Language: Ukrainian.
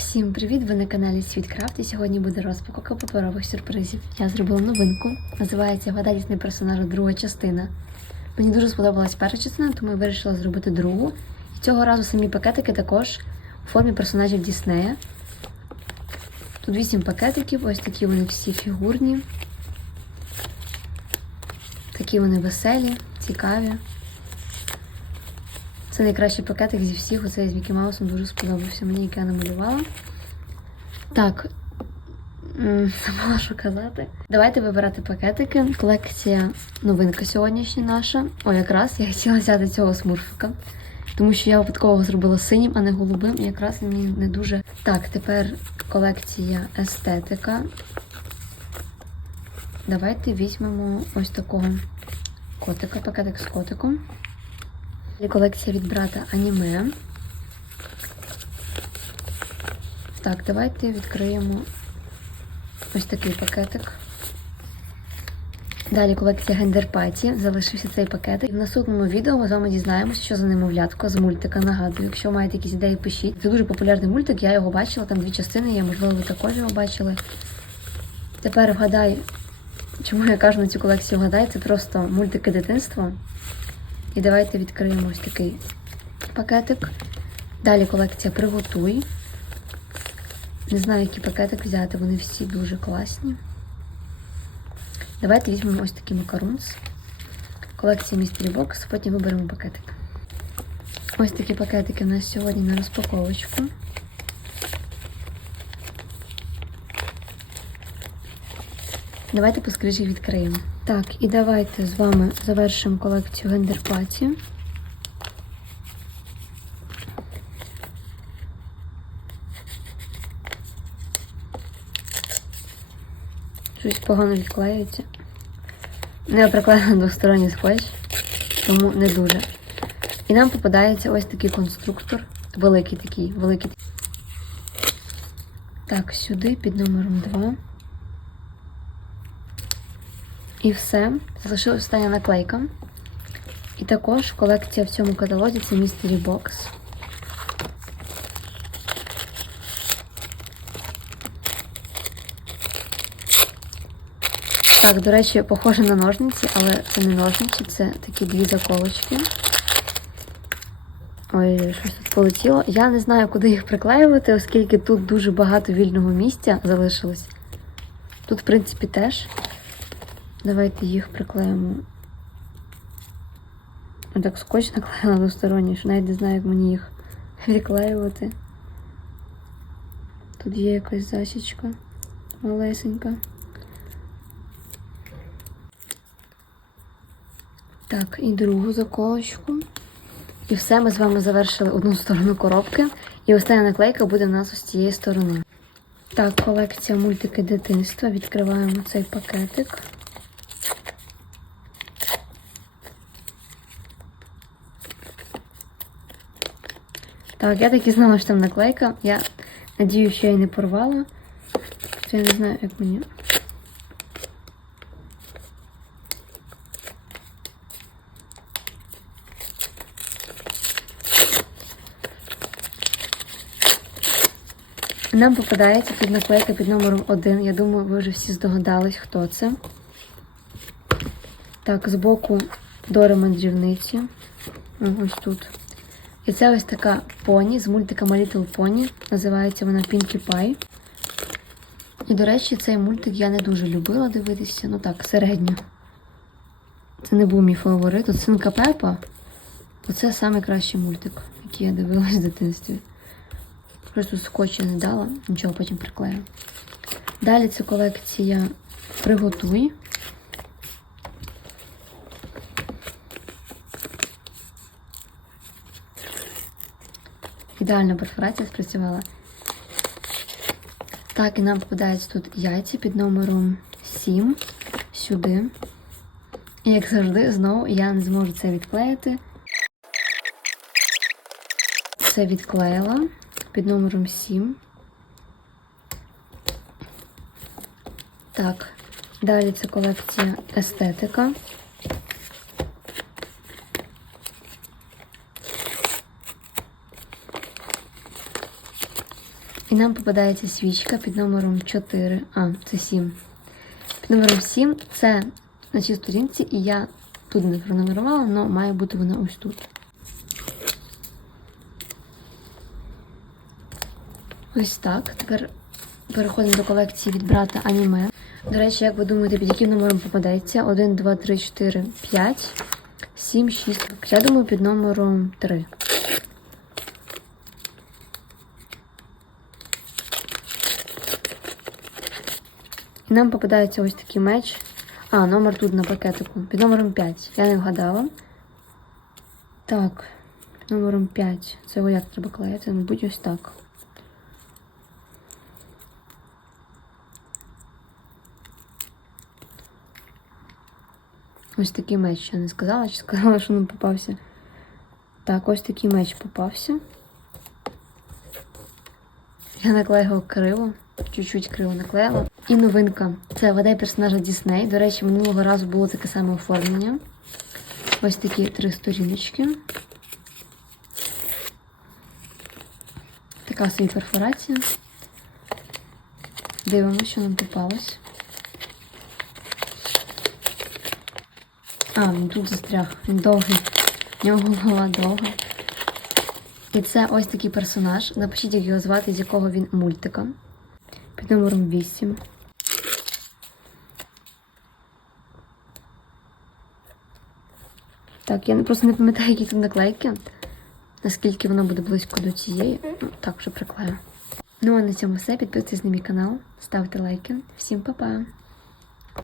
Всім привіт! Ви на каналі Світкрафт і сьогодні буде розпаковка паперових сюрпризів. Я зробила новинку, називається Вода дійсний персонаж, друга частина. Мені дуже сподобалась перша частина, тому я вирішила зробити другу. І цього разу самі пакетики також у формі персонажів Діснея. Тут 8 пакетиків, ось такі вони всі фігурні. Такі вони веселі, цікаві. Це найкращий пакетик зі всіх. Оцей з Мікі Маусом дуже сподобався мені, як я намалювала. Так, забула що казати. Давайте вибирати пакетики. Колекція новинка сьогоднішня наша. О, якраз я хотіла взяти цього смурфика. Тому що я випадково зробила синім, а не голубим. І якраз мені не дуже. Так, тепер колекція естетика. Давайте візьмемо ось такого котика, пакетик з котиком. Колекція від брата аніме. Так, давайте відкриємо ось такий пакетик. Далі колекція гендерпаті. Залишився цей пакетик. І в наступному відео ми з вами дізнаємося, що за немовлятко з мультика. Нагадую, якщо маєте якісь ідеї, пишіть. Це дуже популярний мультик, я його бачила, там дві частини є, можливо, ви також його бачили. Тепер вгадай, чому я кажу на цю колекцію вгадай, це просто мультики дитинства. І давайте відкриємо ось такий пакетик. Далі колекція Приготуй. Не знаю, який пакетик взяти, вони всі дуже класні. Давайте візьмемо ось такий макарунс. Колекція Mystery Box, потім виберемо пакетик. Ось такі пакетики у нас сьогодні на розпаковочку. Давайте їх відкриємо. Так, і давайте з вами завершимо колекцію гендерпаті. Щось погано відклеюється. Я приклеїла двосторонній скотч, тому не дуже. І нам попадається ось такий конструктор. Великий такий, великий. Так, сюди під номером 2. І все. Залишилась остання наклейка. І також колекція в цьому каталозі це Mystery Box. Так, до речі, похоже на ножниці, але це не ножниці, це такі дві заколочки. Ой, щось тут полетіло. Я не знаю, куди їх приклеювати, оскільки тут дуже багато вільного місця залишилось. Тут, в принципі, теж. Давайте їх приклеїмо. Так, скотч наклеїла двосторонній, що навіть не знаю, як мені їх відклеювати. Тут є якась засічка малесенька. Так, і другу заколочку. І все, ми з вами завершили одну сторону коробки. І остання наклейка буде в нас ось цієї сторони. Так, колекція мультики дитинства. Відкриваємо цей пакетик. Так, я так і знала, що там наклейка. Я надію, що я її не порвала. Хоча я не знаю, як мені. Нам попадається під наклейка під номером 1. Я думаю, ви вже всі здогадались, хто це. Так, збоку Дора мандрівниці. Ось тут. І це ось така поні з мультика My Little Pony. Називається вона Pinkie Pie. І, до речі, цей мультик я не дуже любила дивитися. Ну так, середньо. Це не був мій фаворит. От Синка Пепа. Оце найкращий мультик, який я дивилась в дитинстві. Просто скотча не дала, нічого потім приклею. Далі це колекція Приготуй. Ідеальна перфорація спрацювала. Так, і нам попадаються тут яйця під номером 7 сюди. І як завжди, знову я не зможу це відклеїти. Це відклеїла під номером 7. Так, далі це колекція естетика. І нам попадається свічка під номером 4. А, це 7. Під номером 7 це на цій сторінці, і я тут не пронумерувала, але має бути вона ось тут. Ось так. Тепер переходимо до колекції від брата аніме. До речі, як ви думаєте, під яким номером попадається? 1, 2, 3, 4, 5, 7, 6. Я думаю, під номером 3. Нам попадається ось такий меч. А, номер тут на пакетику. Під номером 5. Я не вгадала. Так, під номером 5. Це його як треба клеїти? Мабуть, ось так. Ось такий меч. Я не сказала, чи сказала, що нам попався. Так, ось такий меч попався. Я наклею його криво, чуть-чуть криво наклеїла. І новинка. Це вода персонажа Дісней. До речі, минулого разу було таке саме оформлення. Ось такі три сторіночки. Така собі перфорація. Дивимося, що нам попалось. А, він тут застряг. Він довгий. В нього голова довга. І це ось такий персонаж. Напишіть, як його звати, з якого він мультика. Під номером 8. Так, я просто не пам'ятаю, які тут наклейки. Наскільки воно буде близько до цієї. Ну, так вже приклею. Ну а на цьому все. Підписуйтесь на мій канал, ставте лайки. Всім па-па!